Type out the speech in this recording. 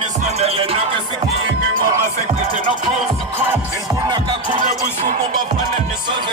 Nisondele nonke sikiyeke ngoma sekhethe no coast to coast. Ngifuna kakhulu ebusuku bafana nisoze